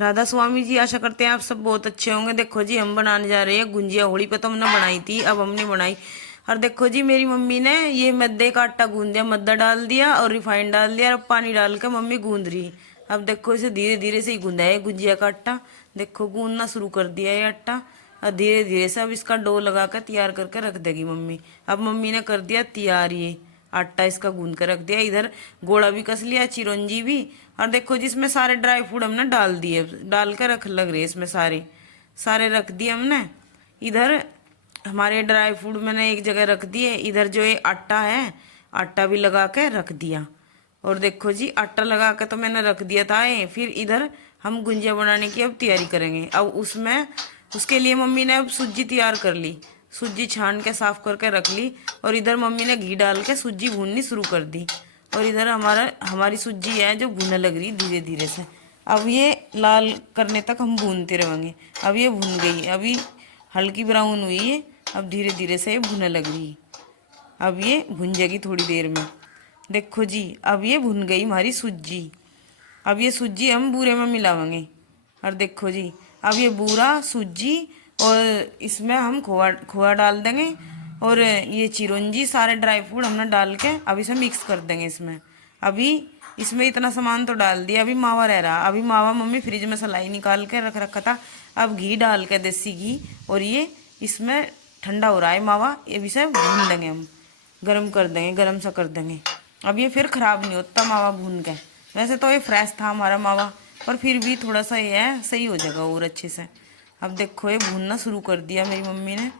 राधा स्वामी जी, आशा करते हैं आप सब बहुत अच्छे होंगे। देखो जी, हम बनाने जा रहे हैं गुंजिया। होली पे तो हमने बनाई थी, अब हमने बनाई। और देखो जी, मेरी मम्मी ने ये मैदे का आटा गूंद दिया, मैदा डाल दिया और रिफाइंड डाल दिया और पानी डाल के मम्मी गूंद रही। अब देखो इसे धीरे धीरे से ही गूंदा है गुंजिया का आटा। देखो गूंदना शुरू कर दिया ये आटा और धीरे धीरे से अब इसका डो लगा कर तैयार करके रख देगी मम्मी। अब मम्मी ने कर दिया तैयार ये आटा, इसका गूंद कर रख दिया। इधर गोला भी कस लिया, चिरौंजी भी। और देखो जिसमें सारे ड्राई फ्रूट हमने डाल दिए, डाल कर रख लग रहे इसमें सारे सारे रख दिए हमने। इधर हमारे ड्राई फ्रूट मैंने एक जगह रख दिए। इधर जो ये आटा है, आटा भी लगा के रख दिया। और देखो जी, आटा लगा के तो मैंने रख दिया था ये। फिर इधर हम गुंजिया बनाने की अब तैयारी करेंगे। अब उसमें उसके लिए मम्मी ने अब सूजी तैयार कर ली। सूजी छान के साफ करके रख ली और इधर मम्मी ने घी डाल के सूजी भूननी शुरू कर दी। और इधर हमारी सूजी है जो भूनने लग रही धीरे धीरे से। अब ये लाल करने तक हम भूनते रहेंगे। अब ये भून गई, अभी हल्की ब्राउन हुई है। अब धीरे धीरे से ये भूनने लग रही है। अब ये भुन जाएगी थोड़ी देर में। देखो जी, अब ये भुन गई हमारी सूजी। अब ये सूजी हम बूरे में मिलावेंगे। और देखो जी, अब ये बूरा सूजी और इसमें हम खोआ खोआ डाल देंगे और ये चिरौंजी सारे ड्राई फ्रूट हमने डाल के अब इसे मिक्स कर देंगे इसमें। अभी इसमें इतना सामान तो डाल दिया, अभी मावा रह रहा। अभी मावा मम्मी फ्रिज में सलाई निकाल के रख रखा था। अब घी डाल के, देसी घी, और ये इसमें ठंडा हो रहा है मावा। ये भी सब भून देंगे हम, गर्म कर देंगे, गर्म सा कर देंगे। अब ये फिर ख़राब नहीं होता मावा भून के। वैसे तो ये फ्रेश था हमारा मावा, पर फिर भी थोड़ा सा ये है, सही हो जाएगा और अच्छे से। अब देखो ये भूनना शुरू कर दिया मेरी मम्मी ने।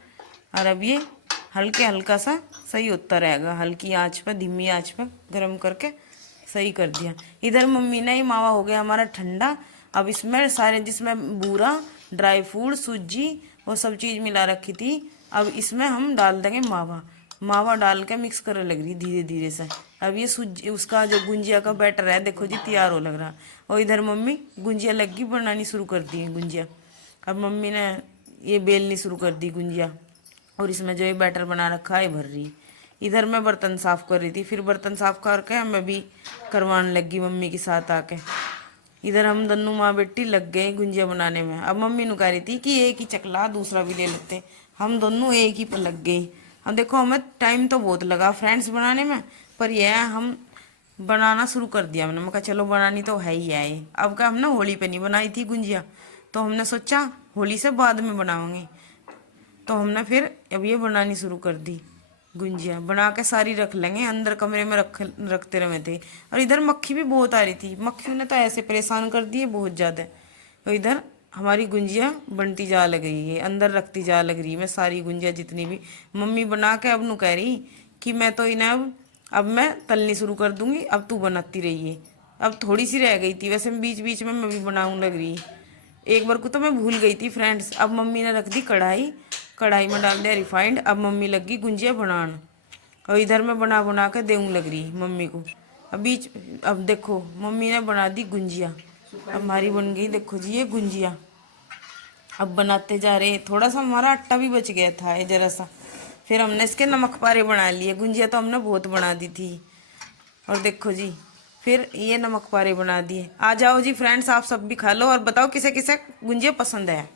और अब ये हल्के हल्का सा सही होता रहेगा, हल्की आंच पर, धीमी आंच पर गर्म करके सही कर दिया। इधर मम्मी ने ये मावा हो गया हमारा ठंडा। अब इसमें सारे, जिसमें बूरा, ड्राई फ्रूट, सूजी और सब चीज़ मिला रखी थी, अब इसमें हम डाल देंगे मावा। मावा डाल के मिक्स करने लग रही धीरे धीरे से। अब ये सूजी, उसका जो गुंजिया का बैटर है, देखो जी तैयार हो लग रहा। और इधर मम्मी गुंजिया लगी बनानी शुरू कर दी है गुंजिया। अब मम्मी ने ये बेलनी शुरू कर दी गुंजिया और इसमें जो ये बैटर बना रखा है भर रही। इधर मैं बर्तन साफ़ कर रही थी, फिर बर्तन साफ़ करके मैं भी करवाने लगी मम्मी के साथ आके। इधर हम दोनों माँ बेटी लग गए गुंजिया बनाने में। अब मम्मी नु कह रही थी कि एक ही चकला दूसरा भी ले लेते। हम दोनों एक ही पर लग गए। अब देखो हमें टाइम तो बहुत लगा फ्रेंड्स बनाने में, पर यह हम बनाना शुरू कर दिया हमने। मैं कहा चलो बनानी तो है ही है ये। अब क्या, हमने होली पे नहीं बनाई थी गुंजिया, तो हमने सोचा होली से बाद में बनाएंगे। तो हमने फिर अब ये बनानी शुरू कर दी गुंजिया। बना के सारी रख लेंगे, अंदर कमरे में रखते रहे थे। और इधर मक्खी भी बहुत आ रही थी, मक्खियों ने तो ऐसे परेशान कर दिए बहुत ज़्यादा। तो इधर हमारी गुंजिया बनती जा लग रही है, अंदर रखती जा लग रही है। मैं सारी गुंजिया जितनी भी मम्मी बना के अब नु कह रही कि मैं तो इन्हें अब मैं तलनी शुरू कर दूंगी, अब तू बनाती रही है। अब थोड़ी सी रह गई थी, वैसे बीच बीच में मैं भी बनाऊँ लग रही। एक बार को तो मैं भूल गई थी फ्रेंड्स। अब मम्मी ने रख दी कढ़ाई, कढ़ाई में डाल दिया रिफाइंड। अब मम्मी लगी गुंजिया बनाने और इधर मैं बना बना के देऊँ लग रही मम्मी को। अब देखो मम्मी ने बना दी गुंजिया। अब हमारी बन गई, देखो जी ये गुंजिया। अब बनाते जा रहे। थोड़ा सा हमारा आटा भी बच गया था ये जरा सा, फिर हमने इसके नमक पारे बना लिए। गुंजिया तो हमने बहुत बना दी थी। और देखो जी, फिर ये नमक पारे बना दिए। आ जाओ जी फ्रेंड्स, आप सब भी खा लो और बताओ किसे किसे गुंजिया पसंद है।